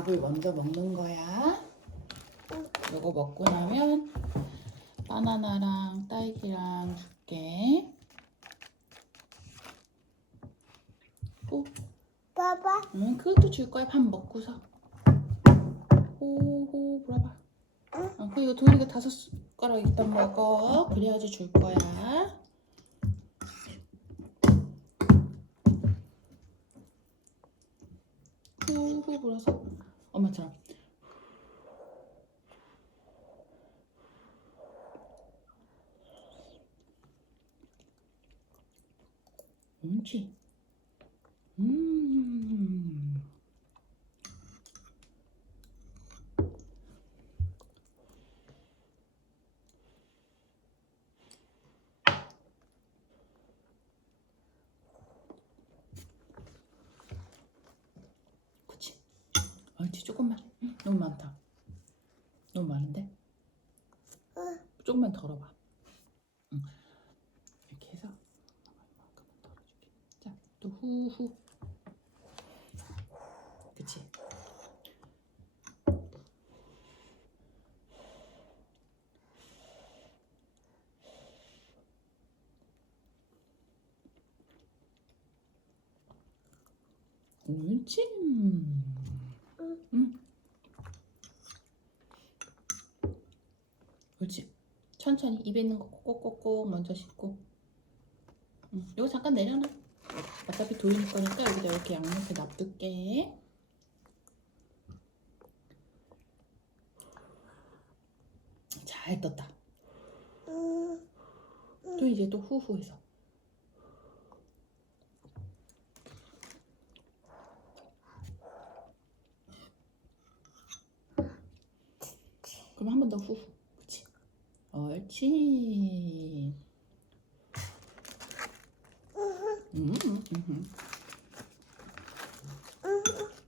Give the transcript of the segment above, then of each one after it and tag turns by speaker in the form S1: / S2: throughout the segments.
S1: 밥을 먼저 먹는 거야. 이거 먹고 나면 바나나랑 딸기랑 줄게. 또,
S2: 봐봐.
S1: 응, 그것도 줄 거야. 밥 먹고서. 호호, 불어봐. 어, 그 이거 도윤이가 다섯 숟가락 일단 먹어. 그래야지 줄 거야. 후후 불어서 엄마처럼. 옳지. 음. 그치? 옳지, 조금만. 응, 너무 많다. 너무 많은데?
S2: 응.
S1: 조금만 덜어봐. 응. 이렇게 해서 이만큼만 덜어줄게. 자, 또 후후. 그치? 옳지. 응. 옳지. 천천히 입에 있는 거 꼭꼭꼭꼭 먼저 씹고. 응. 이거 잠깐 내려놔. 어차피 도윤이 거니까 여기다 이렇게 양옆에 놔둘게. 잘 떴다.
S2: 음,
S1: 또 이제 또 후후해서. 그럼 한 번 더 후후. 옳지. 음, 음, 음.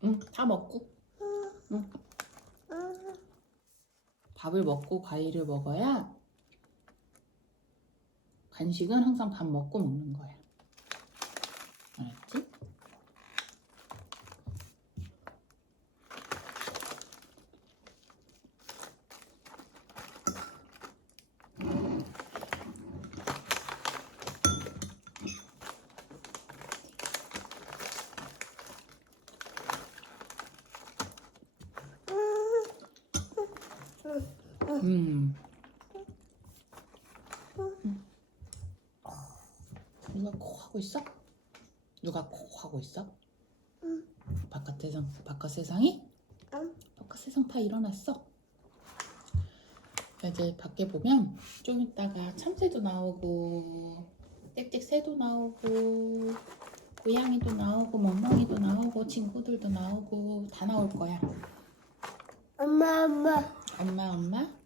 S1: 응, 다 먹고. 응. 밥을 먹고 과일을 먹어야 간식은 항상 밥 먹고 먹는 거야. 알았지? 음. 음. 누가 코 하고 있어? 누가 코 하고 있어?
S2: 응.
S1: 바깥 세상, 바깥 세상이?
S2: 응.
S1: 바깥 세상 다 일어났어. 이제 밖에 보면 좀 이따가 참새도 나오고 짹짹 새도 나오고 고양이도 나오고 멍멍이도 나오고 친구들도 나오고 다 나올 거야.
S2: 엄마, 엄마.
S1: 엄마 엄마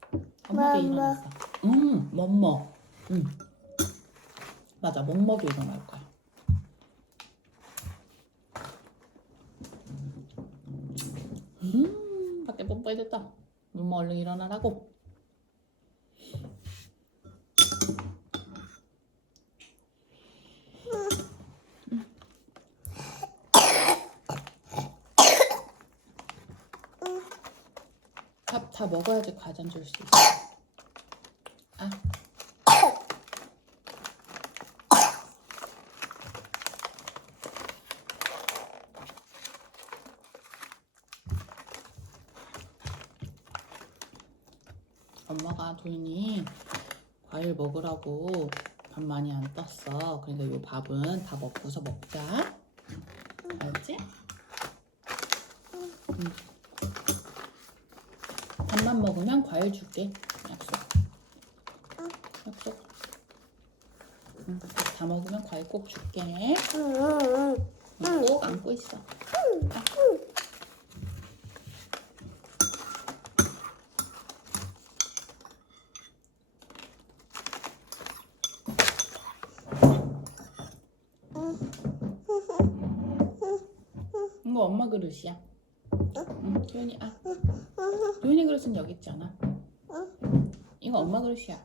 S1: 엄마도
S2: 엄마.
S1: 일어났어. 응, 멍멍. 응. 맞아, 멍멍도 일어날 거야. 음, 밖에 뽀뽀해야 됐다. 멍멍 얼른 일어나라고. 밥 다 먹어야지 과자 줄수 있어. 아. 엄마가 도인이 과일 먹으라고 밥 많이 안 떴어. 그러니까 이 밥은 다 먹고서 먹자. 알지? 응. 밥만 먹으면 과일 줄게. 약속. 약속. 응, 다 먹으면 과일 꼭 줄게.
S2: 응, 응,
S1: 꼭 안고 있어. 아. 이거 엄마 그릇이야. 응, 도현이 아. 도현이 그릇은 여기 있잖아. 이거 엄마 그릇이야.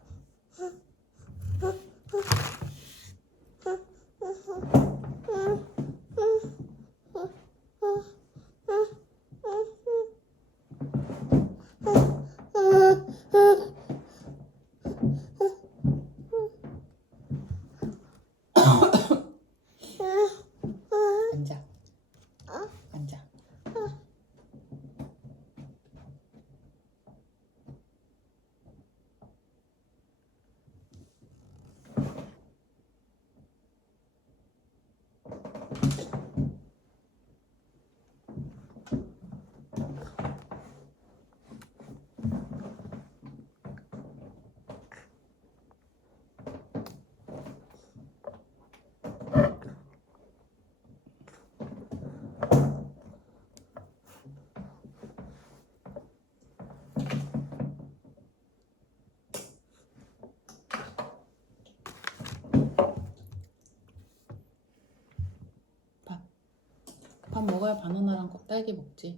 S1: 밥 먹어야 바나나랑 거- 딸기 먹지.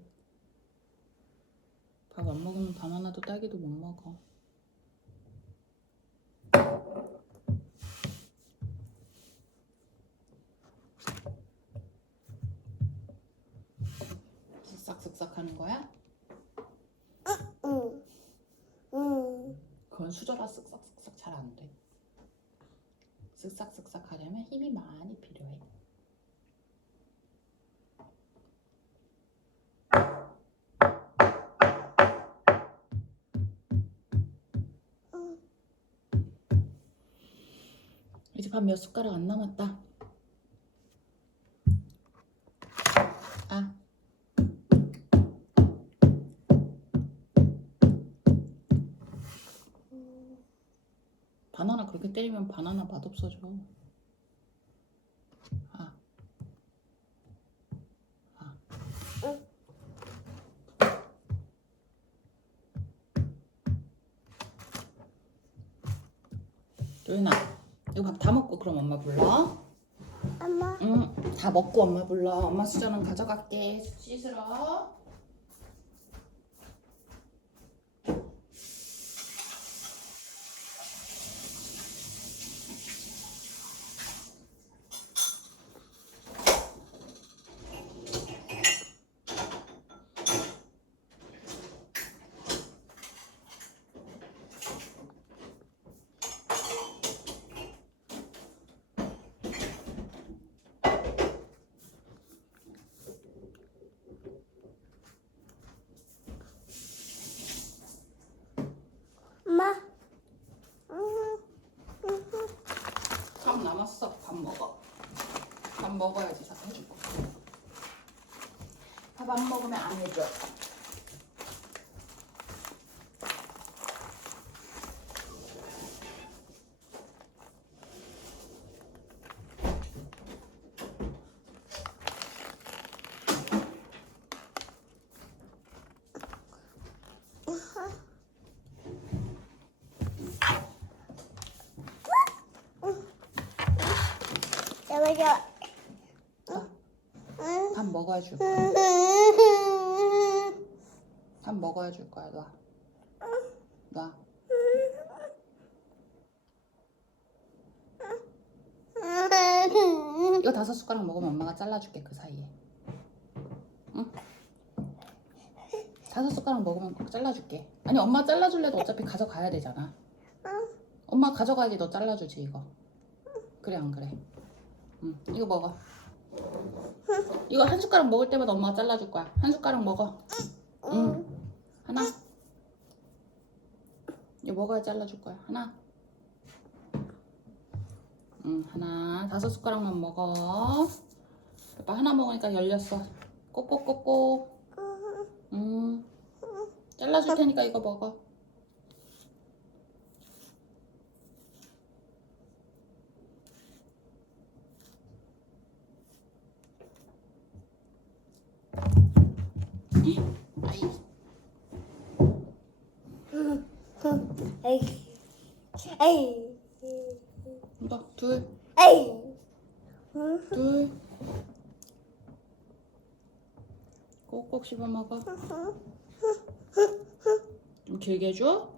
S1: 밥 안 먹으면 바나나도 딸기도 못 먹어. 쓱싹쓱싹 하는 거야? 그건 수저가 쓱싹쓱싹 잘 안 돼. 쓱싹쓱싹 하려면 힘이 많이 필요해. 이제 밥 몇 숟가락 안 남았다. 아. 바나나 그렇게 때리면 바나나 맛 없어져. 다 먹고 엄마 불러.
S2: 엄마
S1: 수저는 가져갈게. 씻으러.
S2: 엄마. 응. 응.
S1: 밥 남았어. 밥 먹어. 밥 먹어야지 다 해줄 거. 밥안 먹으면 안 해줘.
S2: 응.
S1: 밥 먹어야 줄 거야.
S2: 응.
S1: 밥 먹어야 줄 거야. 놔. 놔. 이거 다섯 숟가락 먹으면 엄마가 잘라줄게 그 사이에. 응? 다섯 숟가락 먹으면 꼭 잘라줄게. 아니 엄마 잘라줄래도 어차피 가져가야 되잖아. 엄마 가져가야지 너 잘라주지 이거. 그래 안 그래? 응 이거 먹어. 이거 한 숟가락 먹을 때마다 엄마가 잘라줄 거야. 한 숟가락 먹어. 응. 하나. 이거 먹어야 잘라줄 거야. 하나. 응, 하나. 다섯 숟가락만 먹어. 오빠 하나 먹으니까 열렸어. 꼭꼭꼭꼭. 응. 잘라줄 테니까 이거 먹어.
S2: 에이. 에이.
S1: 이거 둘,
S2: 에이. 응.
S1: 둘. 꼭꼭 씹어 먹어. 좀 길게 줘?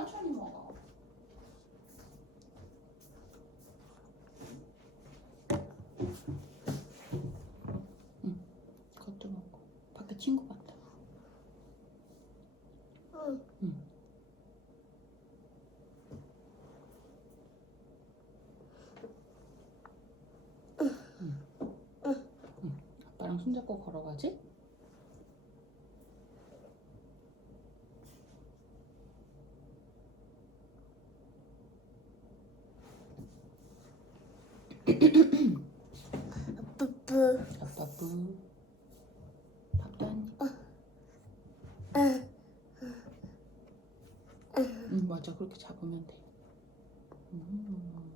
S1: 천천히 먹어. 응, 그것도 먹고. 밖에 친구 같다.
S2: 응.
S1: 응. 아빠랑 손잡고 걸어가지?
S2: 뿌뿌.
S1: 아빠 뿌. 밥도 한 입.
S2: 응.
S1: 응, 맞아. 그렇게 잡으면 돼. 음.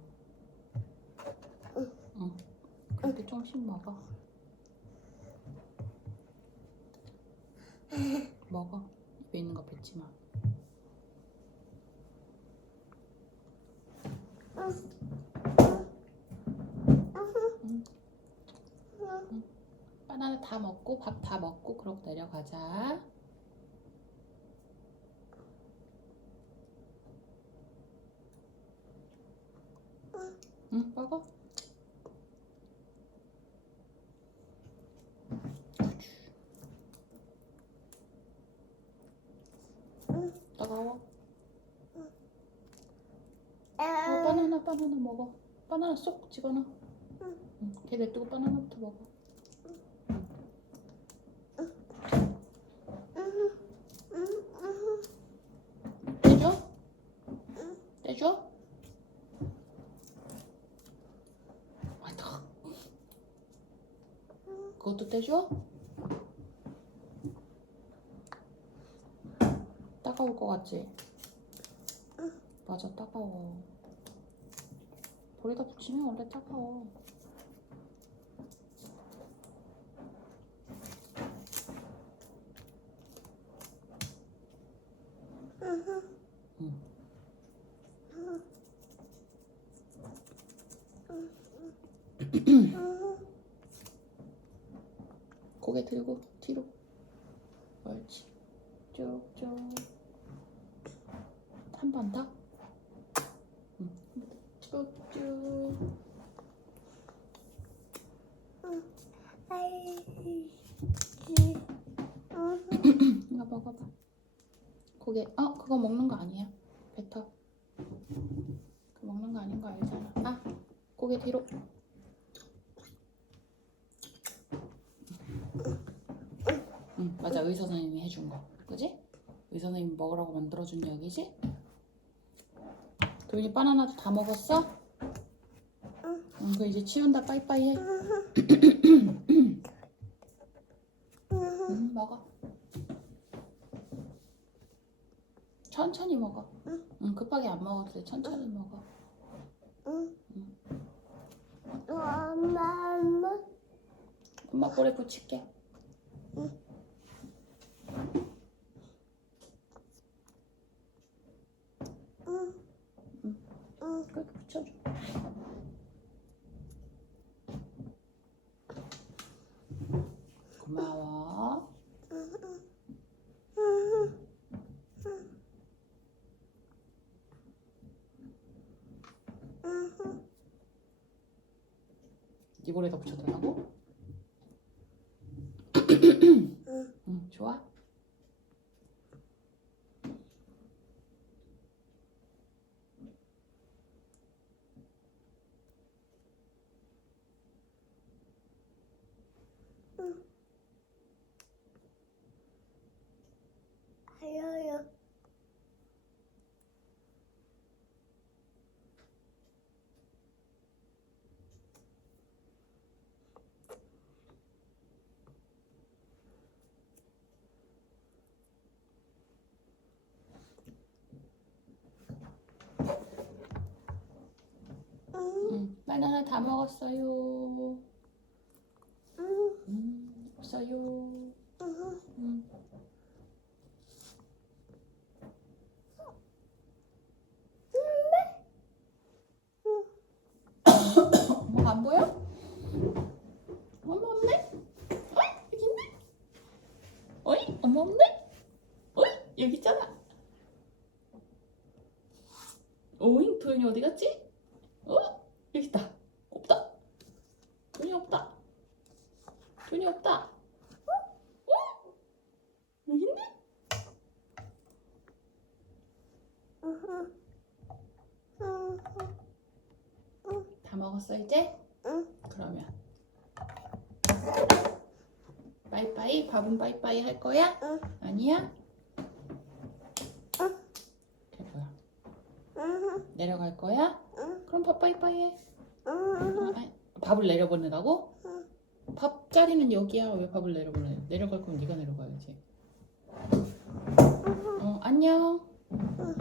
S1: 응. 그렇게 조금씩 먹어. 먹어. 입에 있는 거 뱉지 마. 다 먹고 밥 다 먹고 그러고 내려가자. 응, 먹어. 따가워. 어, 바나나 바나나 먹어. 바나나 쏙 집어넣어. 응, 걔 냅두고 바나나부터 먹어. 떼줘? 떼줘? 아, 뜨거. 그것도 떼줘? 따가울 것 같지? 맞아, 따가워. 볼에다 붙이면 원래 따가워. 응. 고개 들고 뒤로. 옳지. 쭉쭉. 한 번 더? 응. 쭉쭉. 이거 먹어봐. 고개. 어 그거 먹는 거 아니야. 뱉어. 먹는 거 아닌 거 알잖아. 아 고개 뒤로 응 맞아 의사 선생님이 해준 거 그지? 의사 선생님이 먹으라고 만들어준 약이지? 도윤이 바나나도 다 먹었어? 응 그럼 이제 치운다 빠이빠이 해 응, 먹어. 천천히 먹어. 응, 급하게 안 먹어도 돼. 천천히 먹어.
S2: 엄마, 엄마.
S1: 엄마 볼에 붙일게. 그렇게 붙여줘. 고마워. 네 볼에다 붙여달라고? 응, 좋아.
S2: 아요요.
S1: 응, 바나나 다 먹었어요. 음, 없어요. 음. 엄마가 안 보여? 엄마 없네? 어이? 여기 있네? 어이? 엄마 없네? 어이? 여기 있잖아. 오잉 도현이 어디 갔지? 어? 여기 있다. 없다. 돈이 없다. 돈이 없다. 어? 여기 있네? 다 먹었어 이제?
S2: 응.
S1: 그러면 빠이빠이 밥은 빠이빠이 할 거야?
S2: 응.
S1: 아니야?
S2: 응.
S1: 그게 뭐야? 내려갈 거야?
S2: 응.
S1: 그럼 밥 빠이빠이 해.
S2: 응.
S1: 아니, 밥을 내려보내라고?
S2: 응.
S1: 밥 자리는 여기야. 왜 밥을 내려보내? 내려갈 거면 네가 내려가야지. 어 안녕.
S2: 응.